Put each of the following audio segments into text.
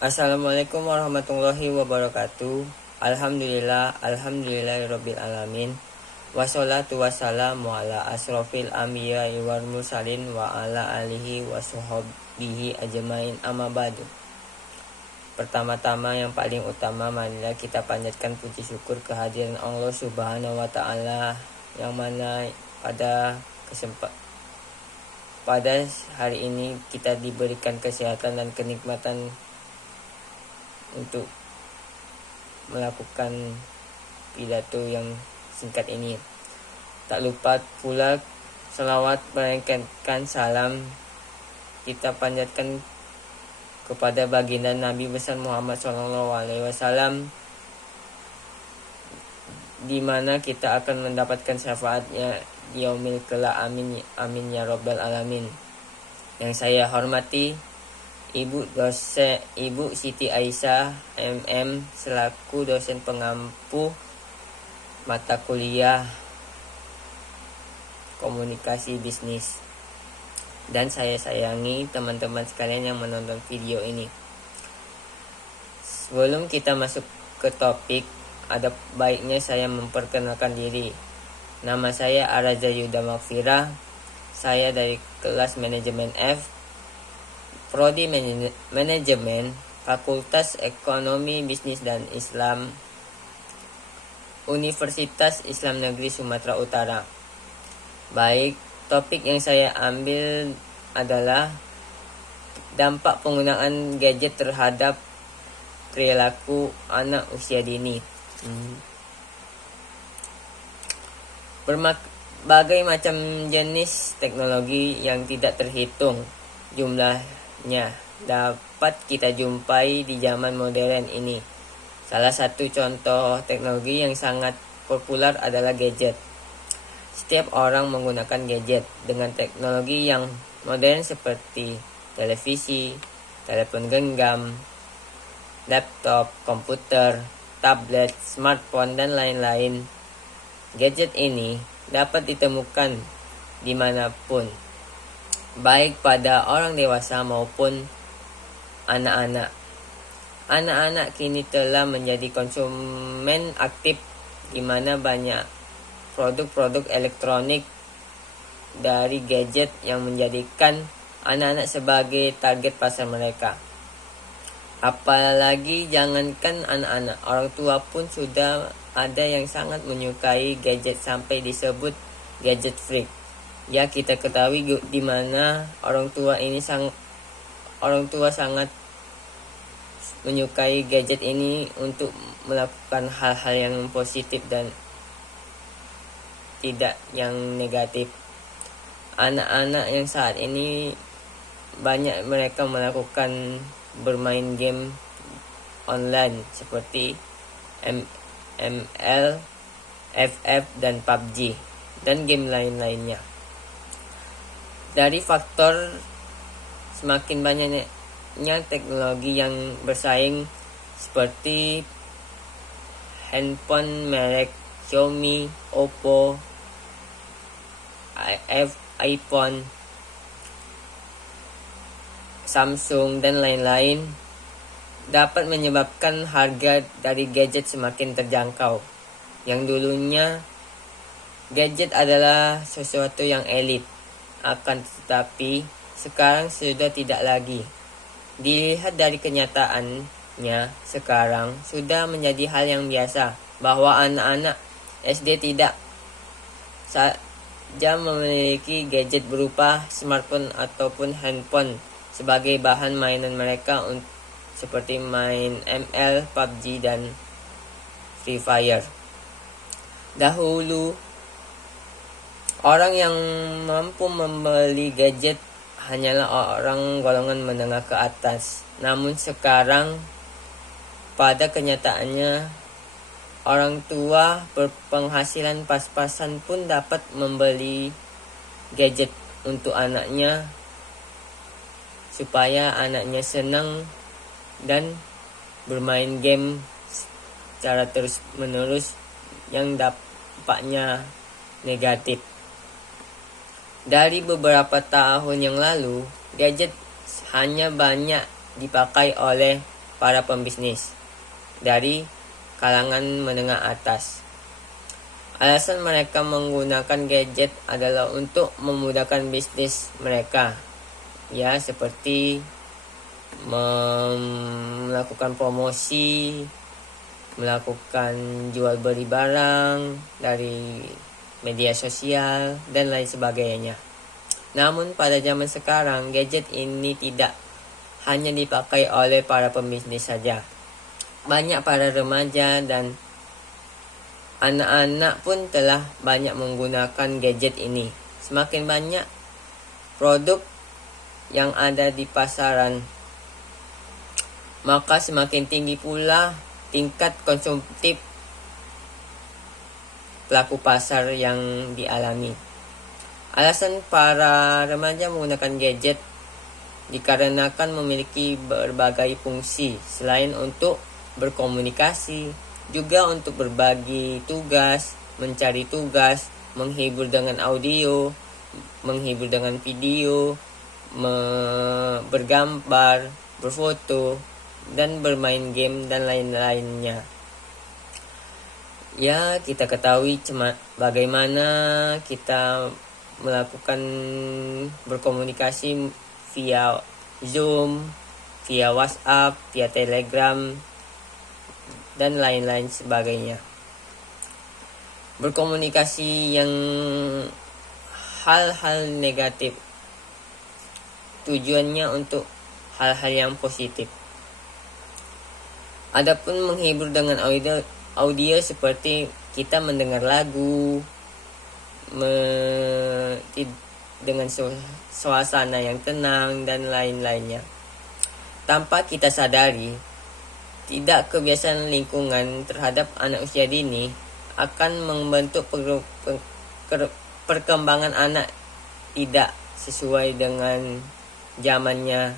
Assalamualaikum warahmatullahi wabarakatuh. Alhamdulillahirabbil alamin. Wassalatu wassalamu ala asrofil anbiya'i wal mursalin wa ala alihi wa sahbihi ajmain, amma ba'du. Pertama-tama yang paling utama, marilah kita panjatkan puji syukur kehadiran Allah Subhanahu wa taala yang mana pada hari ini kita diberikan kesehatan dan kenikmatan untuk melakukan pidato yang singkat ini. Tak lupa pula selawat melainkan salam kita panjatkan kepada baginda Nabi besar Muhammad SAW, di mana kita akan mendapatkan syafaatnya di yaumil qiyamah. Amin amin ya rabbal alamin. Yang saya hormati Ibu Siti Aisyah MM selaku dosen pengampu mata kuliah komunikasi bisnis. Dan saya sayangi teman-teman sekalian yang menonton video ini. Sebelum kita masuk ke topik, ada baiknya saya memperkenalkan diri. Nama saya Araza Yuda Makfirah. Saya dari kelas manajemen F, Prodi Manajemen, Fakultas Ekonomi Bisnis dan Islam, Universitas Islam Negeri Sumatera Utara. Baik, topik yang saya ambil adalah dampak penggunaan gadget terhadap perilaku anak usia dini. Berbagai macam jenis teknologi yang tidak terhitung jumlahnya dapat kita jumpai di zaman modern ini. Salah satu contoh teknologi yang sangat populer adalah gadget. Setiap orang menggunakan gadget dengan teknologi yang modern seperti televisi, telepon genggam, laptop, komputer, tablet, smartphone, dan lain-lain. Gadget ini dapat ditemukan dimanapun, baik pada orang dewasa maupun anak-anak. Anak-anak kini telah menjadi konsumen aktif, di mana banyak produk-produk elektronik dari gadget yang menjadikan anak-anak sebagai target pasar mereka. Apalagi jangankan anak-anak, orang tua pun sudah ada yang sangat menyukai gadget sampai disebut gadget freak. Ya, kita ketahui di mana orang tua sangat menyukai gadget ini untuk melakukan hal-hal yang positif dan tidak yang negatif. Anak-anak yang saat ini banyak mereka melakukan bermain game online seperti ML, FF, dan PUBG, dan game lain-lainnya. Dari faktor semakin banyaknya teknologi yang bersaing seperti handphone merek Xiaomi, Oppo, iPhone, Samsung, dan lain-lain, dapat menyebabkan harga dari gadget semakin terjangkau. Yang dulunya gadget adalah sesuatu yang elit, akan tetapi sekarang sudah tidak lagi. Dilihat dari kenyataannya, sekarang sudah menjadi hal yang biasa bahwa anak-anak SD tidak saja memiliki gadget berupa smartphone ataupun handphone sebagai bahan mainan mereka, seperti main ML, PUBG, dan Free Fire. Dahulu, orang yang mampu membeli gadget hanyalah orang golongan menengah ke atas. Namun sekarang, pada kenyataannya, orang tua berpenghasilan pas-pasan pun dapat membeli gadget untuk anaknya, supaya anaknya senang dan bermain game secara terus-menerus yang dampaknya negatif. Dari beberapa tahun yang lalu, gadget hanya banyak dipakai oleh para pembisnis dari kalangan menengah atas. Alasan mereka menggunakan gadget adalah untuk memudahkan bisnis mereka, ya, seperti melakukan promosi, melakukan jual beli barang dari media sosial, dan lain sebagainya. Namun pada zaman sekarang, gadget ini tidak hanya dipakai oleh para pembisnis saja. Banyak para remaja dan anak-anak pun telah banyak menggunakan gadget ini. Semakin banyak produk yang ada di pasaran, maka semakin tinggi pula tingkat konsumtif pelaku pasar yang dialami. Alasan para remaja menggunakan gadget dikarenakan memiliki berbagai fungsi. Selain untuk berkomunikasi, juga untuk berbagi tugas, mencari tugas, menghibur dengan audio, menghibur dengan video, bergambar, berfoto, dan bermain game dan lain-lainnya. Ya, kita ketahui bagaimana kita melakukan berkomunikasi via Zoom, via WhatsApp, via Telegram, dan lain-lain sebagainya. Berkomunikasi yang hal-hal negatif, tujuannya untuk hal-hal yang positif. Adapun menghibur dengan audio seperti kita mendengar lagu dengan suasana yang tenang dan lain-lainnya. Tanpa kita sadari, tidak kebiasaan lingkungan terhadap anak usia dini akan membentuk perkembangan anak tidak sesuai dengan zamannya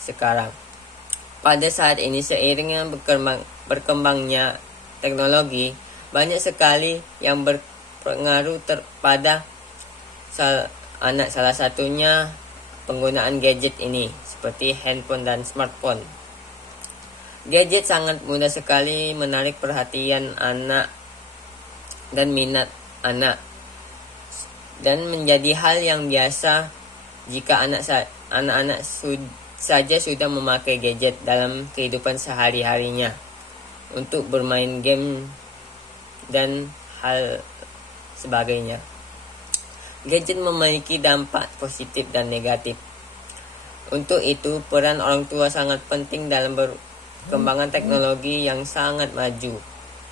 sekarang. Pada saat ini, seiring dengan berkembangnya teknologi, banyak sekali yang berpengaruh pada anak, salah satunya penggunaan gadget ini, seperti handphone dan smartphone. Gadget sangat mudah sekali menarik perhatian anak dan minat anak, dan menjadi hal yang biasa jika anak-anak saja sudah memakai gadget dalam kehidupan sehari-harinya untuk bermain game dan hal sebagainya. Gadget memiliki dampak positif dan negatif. Untuk itu, peran orang tua sangat penting dalam perkembangan teknologi yang sangat maju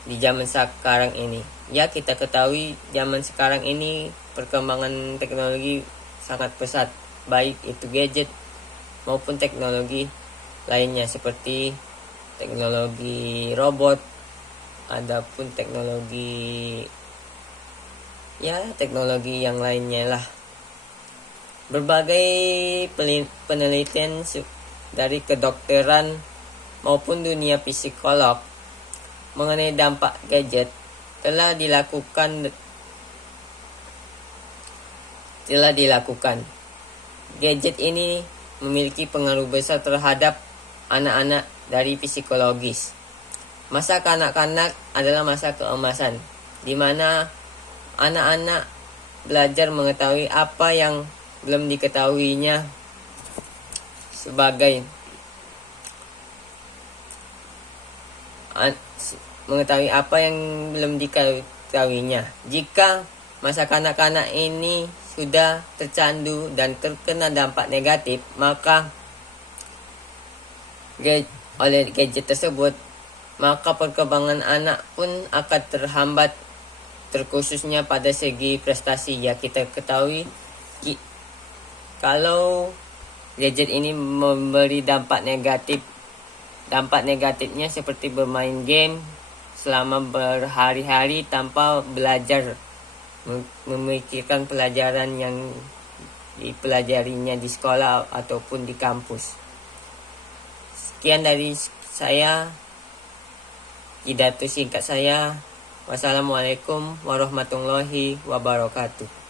di zaman sekarang ini. Ya, kita ketahui zaman sekarang ini perkembangan teknologi sangat pesat, baik itu gadget maupun teknologi lainnya seperti teknologi robot, adapun teknologi yang lainnya lah. Berbagai penelitian dari kedokteran maupun dunia psikolog mengenai dampak gadget telah dilakukan. Gadget ini memiliki pengaruh besar terhadap anak-anak dari psikologis. Masa kanak-kanak adalah masa keemasan, di mana anak-anak belajar mengetahui apa yang belum diketahuinya Jika masa kanak-kanak ini sudah tercandu dan terkena dampak negatif, maka oleh gadget tersebut, maka perkembangan anak pun akan terhambat, terkhususnya pada segi prestasi. Ya, kita ketahui kalau gadget ini memberi dampak negatifnya seperti bermain game selama berhari-hari tanpa belajar, memikirkan pelajaran yang dipelajarinya di sekolah ataupun di kampus. Sekian dari saya, pidato singkat saya. Wassalamualaikum warahmatullahi wabarakatuh.